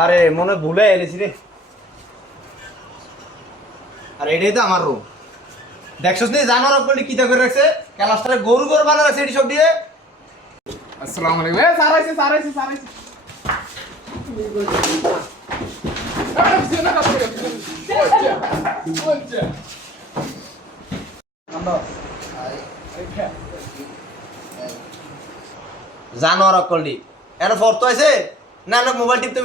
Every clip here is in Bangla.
আরে মনে ভুলে এলেছি রে। আর এটাই তো আমার রুম দেখছস নি জানোয়ার বলি কিতা করে রাখছে? ক্লাসটারে গরু গরু বানা রাখছে এটি সব দিয়ে। আসসালামু আলাইকুম। এ স্যার আইছে স্যার জানোয়ার অকলডি এর ফটো আছে না না মোবাইল টিপতে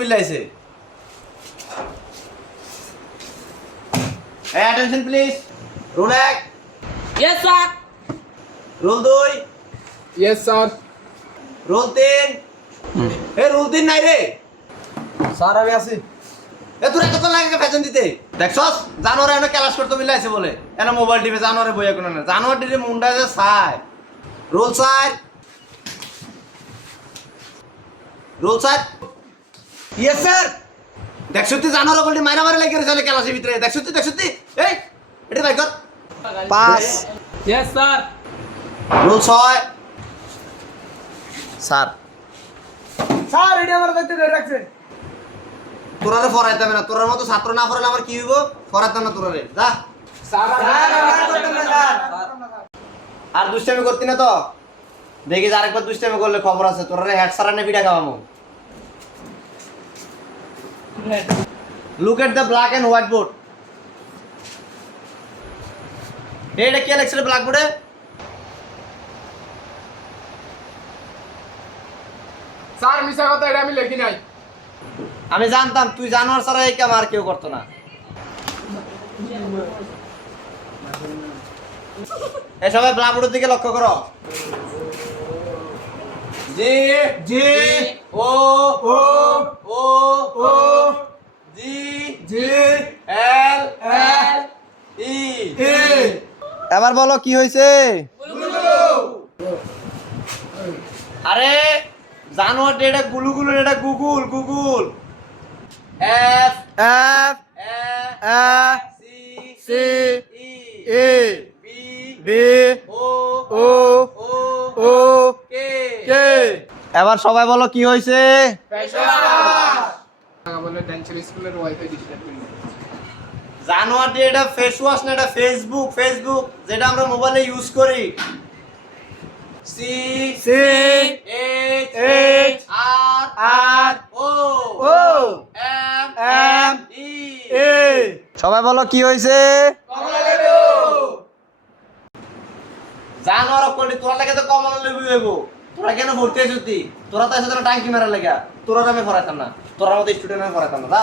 এই অ্যাটেনশন প্লিজ রুল এক। Yes, sir. রুল দুই। ইয়েস স্যার রুল তিন। এ রুল তিন নাই রে। স্যার আমি আছি। এ তোর এত লাগে ফ্যাশন দিতে? দেখছস জানোয়ার এনে ক্লাস করতে বিল্লা বলে। এনে মোবাইল টিপে জানোয়ারে বইয়া কোনো না। জানোয়ার টিপে মুন্ডা যে সাই rule side rule side yes sir দেখছ তুই জানোয়ার অকলডি মাইরা মারি লাগে রে ক্লাসের ভিতরে। দেখছ তুই দেখছ তুই এই এটা বাই কর। পাস। Yes, sir. রুল ছয়। স্যার। স্যার এটা আমার দায়িত্ব ধরে রাখছে তোরারে ফরাইতে হবে না। তোরার মতো ছাত্র না ফরাইলে আমার কি হইব? ফরাইতাম না তোরারে। যা। আর দুষ্টামি করতি না তো? দেখি যে আরেকবার দুষ্টামি করলে খবর আছে। তোরারে হেড সারানে পিঠা খাওয়ামো look at the black and white board এটা কে লেখছিল ব্ল্যাক বোর্ডে স্যার, মিছা কথা, এটা আমি লিখি নাই। আমি জানতাম, তুই জানোয়ার ছাড়া এই কাম আর কেউ করতো না। এ সবাই ব্ল্যাকবোর্ডের দিকে লক্ষ্য করো। জি জি, ও ও ও ও, জি জি, এল এল, ই এবার বলো, কি হয়েছে আরে জানোয়ার এটা গুলু গুলু এটা Google Google. A C C E E B B O O O O K K এবার সবাই বলো কি হয়েছে বলে ড্যান্সার স্কুলের ওয়াইফাই ডিস্ট্রাক্ট জানোয়ার দিয়ে এটা ফেস ওয়াশ না এটা ফেসবুক ফেসবুক যেটা আমরা মোবাইলে ইউজ করি। C C H H R R O O M M E A সবাই বলো কি হয়েছে? জানোয়ার করলি তোরা লাগে তো কমলা লেবু হইব। তোরা কেন ভর্তি তুই? তোরা তো এসে টাঙ্কি মারা লেগে। তোরা আমি ফরাইতাম না। তোরা মতো স্টুডেন্ট আমি ফরাইতাম না